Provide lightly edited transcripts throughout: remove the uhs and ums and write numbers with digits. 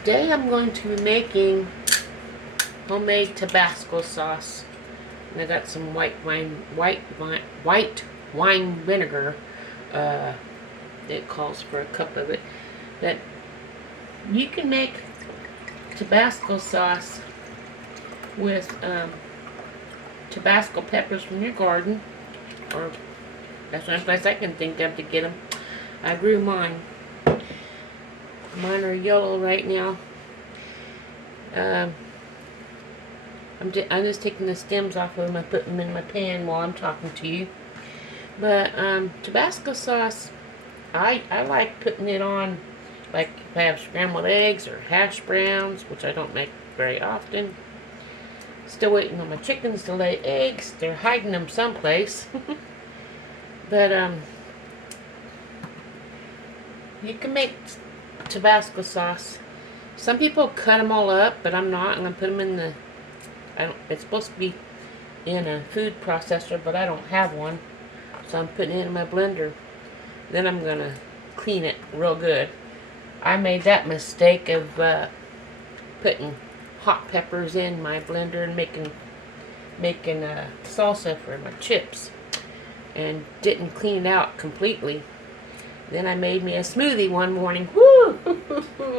Today I'm going to be making homemade Tabasco sauce. And I got some white wine vinegar. It calls for a cup of it. But you can make Tabasco sauce with Tabasco peppers from your garden, or that's the only place I can think of to get them. I grew mine. Mine are yellow right now. I'm just taking the stems off of them. I put them in my pan while I'm talking to you. But Tabasco sauce, I like putting it on, like if I have scrambled eggs or hash browns, which I don't make very often. Still waiting on my chickens to lay eggs. They're hiding them someplace. But you can make Tabasco sauce. Some people cut them all up, but I'm not. I'm gonna put them in the. It's supposed to be in a food processor, but I don't have one, so I'm putting it in my blender. Then I'm gonna clean it real good. I made that mistake of putting hot peppers in my blender and making salsa for my chips, and didn't clean it out completely. Then I made me a smoothie one morning. Woo!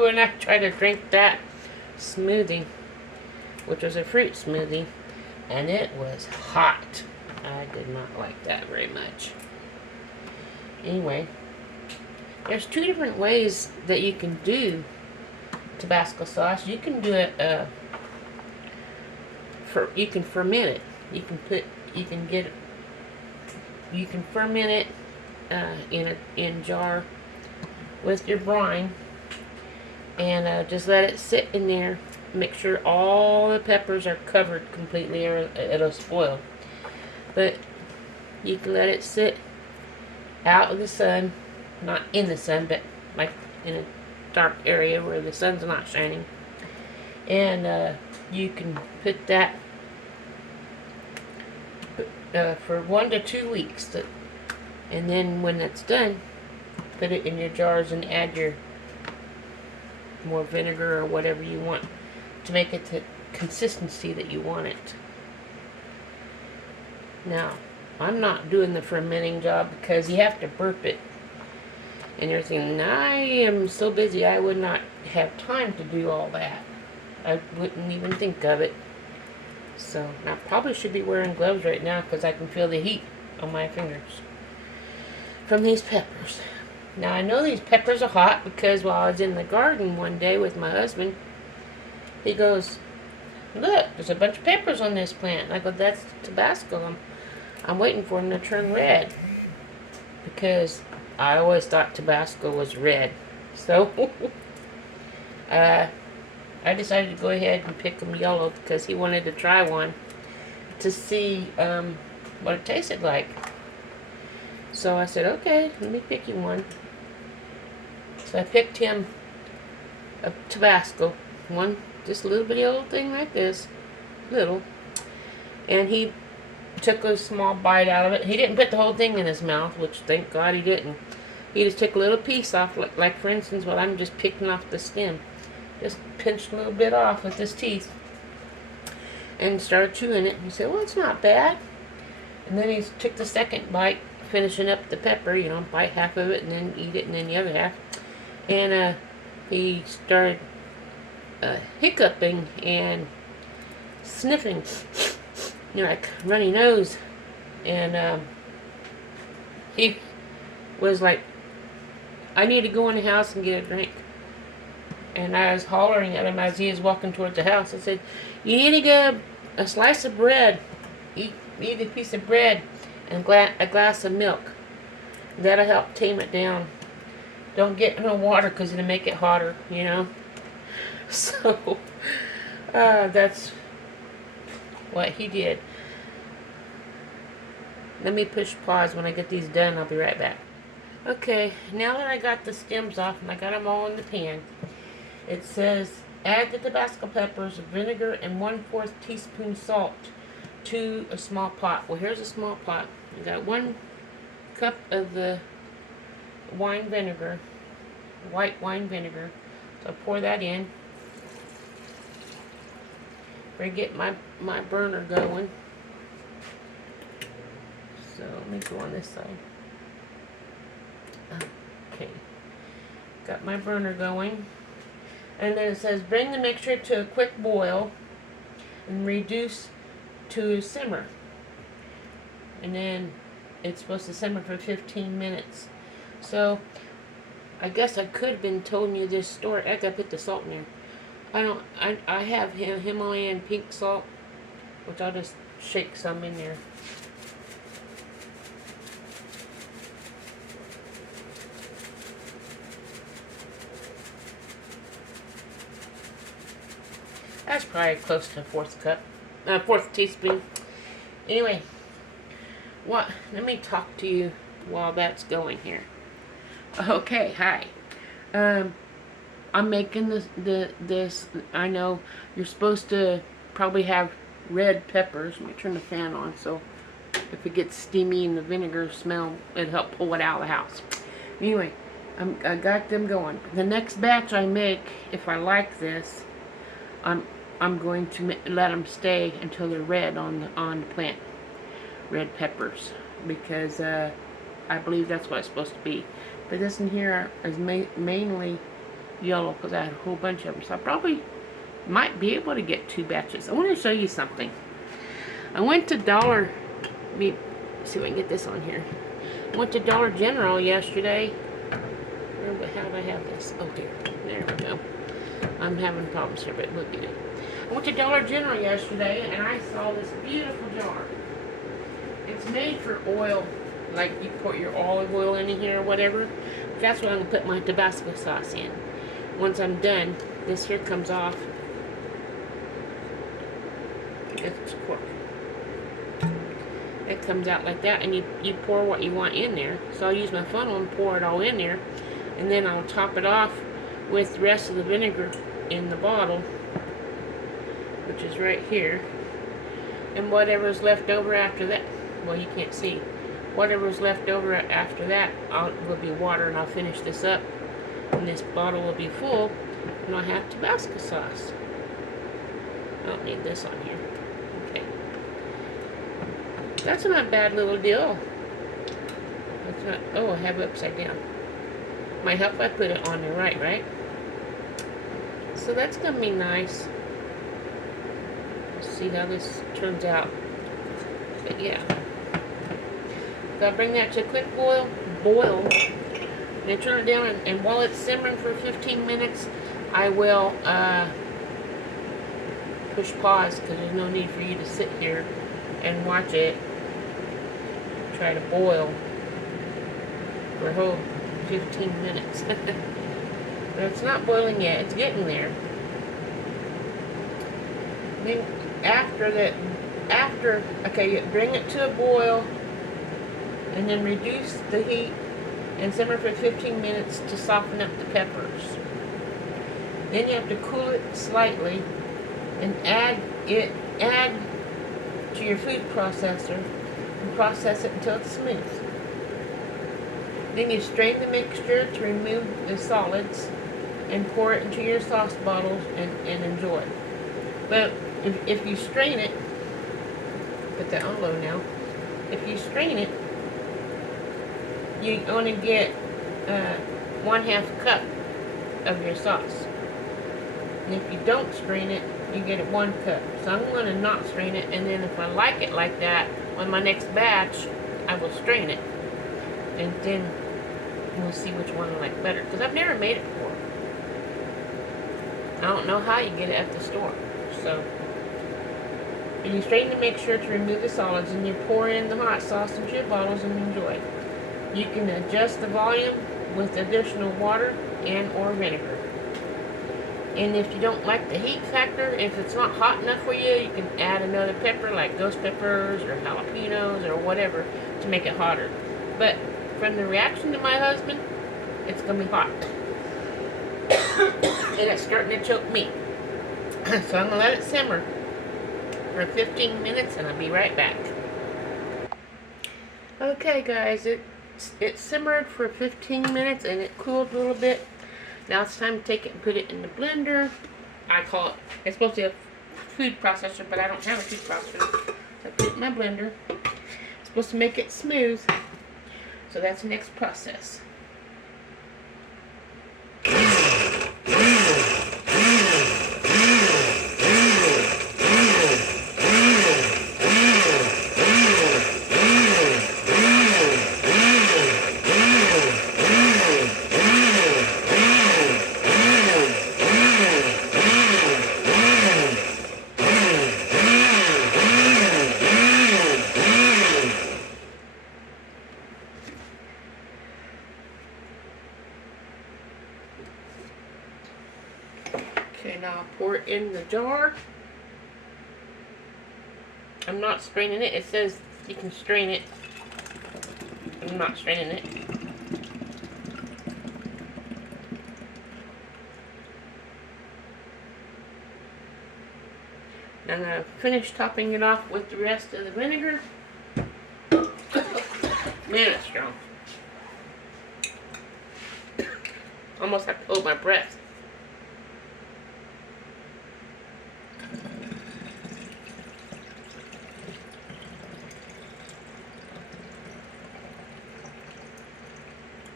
And I tried to drink that smoothie, which was a fruit smoothie, and it was hot. I did not like that very much. Anyway, there's two different ways that you can do Tabasco sauce. You can do it you can ferment it. You can ferment it in a jar with your brine, and just let it sit in there. Make sure all the peppers are covered completely, or it'll spoil. But you can let it sit out of the sun, not in the sun, but like in a dark area where the sun's not shining. And you can put that for 1 to 2 weeks. And then when that's done, put it in your jars and add your more vinegar or whatever you want to make it the consistency that you want it. Now, I'm not doing the fermenting job because you have to burp it and everything. And I am so busy I would not have time to do all that. I wouldn't even think of it. So, I probably should be wearing gloves right now because I can feel the heat on my fingers from these peppers. Now, I know these peppers are hot because while I was in the garden one day with my husband, he goes, "Look, there's a bunch of peppers on this plant." I go, "That's Tabasco. I'm waiting for them to turn red." Because I always thought Tabasco was red. So, I decided to go ahead and pick them yellow because he wanted to try one to see what it tasted like. So I said, "Okay, let me pick you one." So I picked him a Tabasco, one, just a little bitty old thing like this, little. And he took a small bite out of it. He didn't put the whole thing in his mouth, which thank God he didn't. He just took a little piece off, like for instance, what I'm just picking off the stem. Just pinched a little bit off with his teeth and started chewing it. He said, "Well, it's not bad." And then he took the second bite, finishing up the pepper, bite half of it and then eat it and then the other half. And he started hiccuping and sniffing, like runny nose. And he was like, "I need to go in the house and get a drink." And I was hollering at him as he was walking towards the house. I said, "You need to get a slice of bread. Eat a piece of bread and a glass of milk. That'll help tame it down. Don't get no water because it'll make it hotter, So, that's what he did. Let me push pause. When I get these done, I'll be right back. Okay, now that I got the stems off and I got them all in the pan, it says, add the Tabasco peppers, vinegar, and 1/4 teaspoon salt to a small pot. Well, here's a small pot. I got 1 cup of the wine vinegar, white wine vinegar. So I pour that in. or get my burner going. So let me go on this side. Okay, got my burner going, and then it says bring the mixture to a quick boil and reduce to a simmer, and then it's supposed to simmer for 15 minutes. So I guess I could have been telling you this story. I gotta put the salt in there. I have Himalayan pink salt, which I'll just shake some in there. That's probably close to a fourth teaspoon. Anyway, let me talk to you while that's going here. Okay, hi. I'm making this. I know you're supposed to probably have red peppers. Let me turn the fan on so if it gets steamy and the vinegar smell, it'll help pull it out of the house. Anyway, I got them going. The next batch I make, if I like this, I'm going to let them stay until they're red on the plant. Red peppers, because I believe that's what it's supposed to be. But this in here is mainly yellow because I had a whole bunch of them. So I probably might be able to get 2 batches. I want to show you something. I went to Dollar, let me see if I can get this on here. I went to Dollar General yesterday. How do I have this? Oh dear, there we go. I'm having problems here, but look at it. I went to Dollar General yesterday and I saw this beautiful jar. It's made for oil, like you put your olive oil in here or whatever. That's what I'm going to put my Tabasco sauce in. Once I'm done, this here comes off. It's cork. It comes out like that, and you pour what you want in there. So I'll use my funnel and pour it all in there, and then I'll top it off with the rest of the vinegar in the bottle, which is right here. And whatever's left over after that, well, you can't see. Whatever's left over after that will be water, and I'll finish this up. And this bottle will be full, and I'll have Tabasco sauce. I don't need this on here. Okay. That's not a bad little deal. That's not, oh, I have it upside down. Might help if I put it on there right? So that's going to be nice. Let's see how this turns out. But yeah. So I'll bring that to a quick boil. And I turn it down, and while it's simmering for 15 minutes, I will push pause, because there's no need for you to sit here and watch it try to boil for a whole 15 minutes. But it's not boiling yet, it's getting there. Then okay, you bring it to a boil, and then reduce the heat and simmer for 15 minutes to soften up the peppers. Then you have to cool it slightly and add to your food processor and process it until it's smooth. Then you strain the mixture to remove the solids and pour it into your sauce bottles and enjoy. But if you strain it, put that on low now, if you strain it, you only get 1/2 cup of your sauce. And if you don't strain it, you get it 1 cup. So I'm going to not strain it, and then if I like it like that, on my next batch, I will strain it. And then we'll see which one I like better. Because I've never made it before. I don't know how you get it at the store. So, and you strain the mixture to remove the solids, and you pour in the hot sauce into your bottles and enjoy. You can adjust the volume with additional water and or vinegar. And if you don't like the heat factor, if it's not hot enough for you, you can add another pepper like ghost peppers or jalapenos or whatever to make it hotter. But from the reaction to my husband, it's going to be hot. And it's starting to choke me. So I'm going to let it simmer for 15 minutes, and I'll be right back. Okay guys, it simmered for 15 minutes and it cooled a little bit. Now it's time to take it and put it in the blender. I call it, it's supposed to be a food processor, but I don't have a food processor. So I put it in my blender. It's supposed to make it smooth. So that's the next process. Okay, now I'll pour it in the jar. I'm not straining it. It says you can strain it. I'm not straining it. Now I'm going to finish topping it off with the rest of the vinegar. Man, it's strong. Almost have to hold my breath.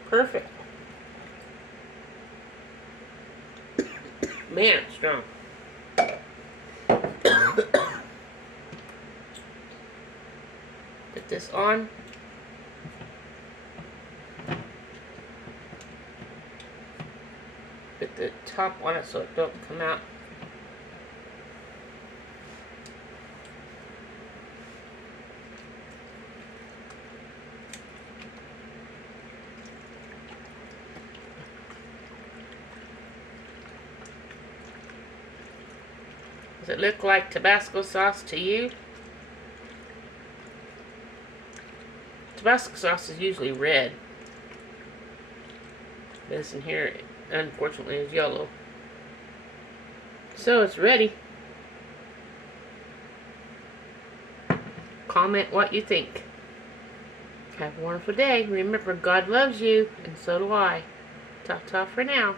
Perfect. Man, it's strong. Put this on. Put the top on it so it don't come out. Does it look like Tabasco sauce to you? Tabasco sauce is usually red. This in here, unfortunately, is yellow. So it's ready. Comment what you think. Have a wonderful day. Remember, God loves you, and so do I. Ta-ta for now.